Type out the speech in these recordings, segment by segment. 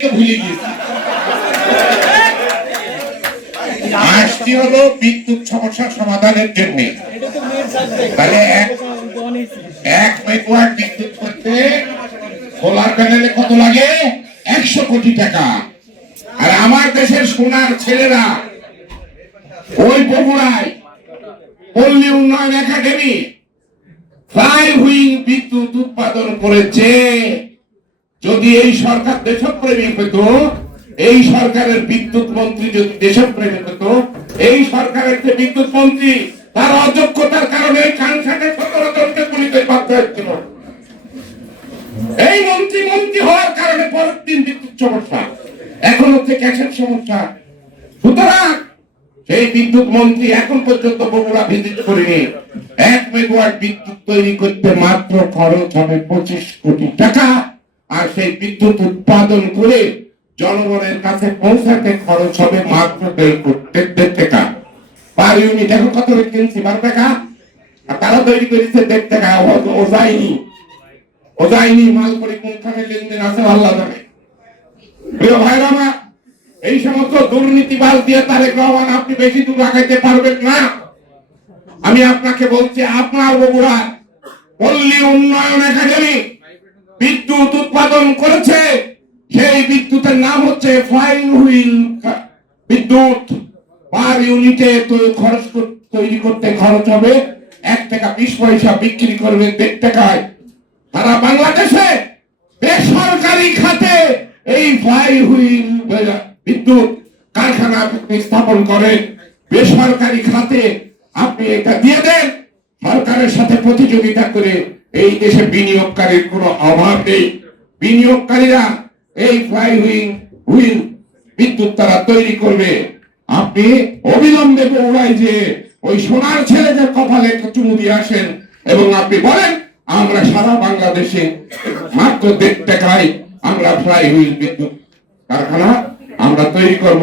ভুলে গিয়েছি। আসছি হলো বিদ্যুৎ সমস্যার সমাধানের জন্য। তাহলে এক মেগাওয়াট বিদ্যুৎ করতে সোলার প্যানেলে কত লাগে? 100 কোটি টাকা। আর আমার দেশের সোনার ছেলেরা ওই বগুড়ায় পল্লী উন্নয়ন একাডেমি ফ্লাই হুইং বিদ্যুৎ উৎপাদন করেছে। যদি এই সরকার দেশপ্রেমিক হতো, এই সরকারের বিদ্যুৎ মন্ত্রী যদি দেশপ্রেমিক হতো, এই সরকারের যে বিদ্যুৎ মন্ত্রী তার অযোগ্যতার কারণে কানসাটে 17 জনকে গুলিতে বাধ্য হয়েছিল। এই মন্ত্রী হওয়ার কারণে পরের দিন বিদ্যুৎ সমস্যা, এখন হচ্ছে গ্যাসের সমস্যা। সুতরাং সেই বিদ্যুৎ মন্ত্রী এখন পর্যন্ত বগুড়া ভিজিট করেনি। 1 মেগাওয়াট বিদ্যুৎ তৈরি করতে মাত্র খরচ হবে 25 কোটি টাকা। আর সেই বিদ্যুৎ উৎপাদন করে জনগণের কাছে পৌঁছাতে খরচ হবে মাত্র 1.5 টাকা পার ইউনিট। এখন কত কিনছি? 12 টাকা। আর তারা তৈরি করেছে 1.5 টাকা। ও যায়নি মাল করে কোনখানে লেনদেন আছে আল্লাহ জানে। প্রিয় ভাইরা আমার, এই সমস্ত দুর্নীতিবাজ দিয়ে তারেক রহমান আপনি বেশি দূর আগাইতে পারবেন না। আমি আপনাকে বলছি, আপনার বগুড়া পল্লী উন্নয়ন একাডেমি বিদ্যুৎ উৎপাদন করেছে। সেই বিদ্যুতের নাম হচ্ছে ফ্লাইং হুইল বিদ্যুৎ। পার ইউনিটে তৈরি করতে খরচ হবে 1 টাকা 20 পয়সা, বিক্রি করবে 1.5 টাকায়। সারা বাংলাদেশে বেসরকারি খাতে এই ফ্লাই হুইল বিদ্যুৎ কারখানা স্থাপন করে। বেসরকারি খাতে আপনি এটা দিয়ে দেন, সরকারের সাথে প্রতিযোগিতা করে। এই দেশে বিনিয়োগকারীর কোনো অভাব নেই। বিনিয়োগকারীরা এই ফ্লাই হুইল বিদ্যুৎ তারা তৈরি করবে। আপনি অবিলম্বে বগুড়ায় যে ওই সোনার ছেলেদের কপালে চুমু দিয়ে আসেন এবং আপনি বলেন আমরা সারা বাংলাদেশে মাত্র 1.5 টাকায় আমরা ফ্লাই হুইল বিদ্যুৎ কারখানা আমরা তৈরি করব।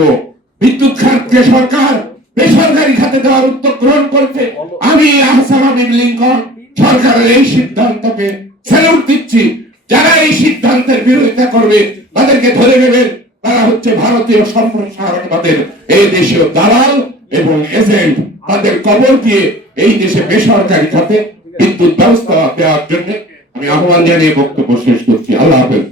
বিদ্যুৎ খাতকে সরকার বেসরকারি খাতে দেওয়ার উদ্যোগ গ্রহণ করছে। আমি আহসান হাবিব লিঙ্কন সরকারের এই সিদ্ধান্তকে স্যালুট দিচ্ছি। যারা এই সিদ্ধান্তের বিরোধিতা করবে তাদেরকে ধরে নেবেন। তারা হচ্ছে ভারতীয় সম্প্রসারণবাদের এই দেশীয় দালাল এবং এজেন্ট। তাদের কবর দিয়ে এই দেশে বেসরকারি খাতে বিদ্যুৎ ব্যবস্থা দেওয়ার জন্য আমি আহ্বান জানিয়ে বক্তব্য শেষ করছি। আল্লাহ হাফেজ।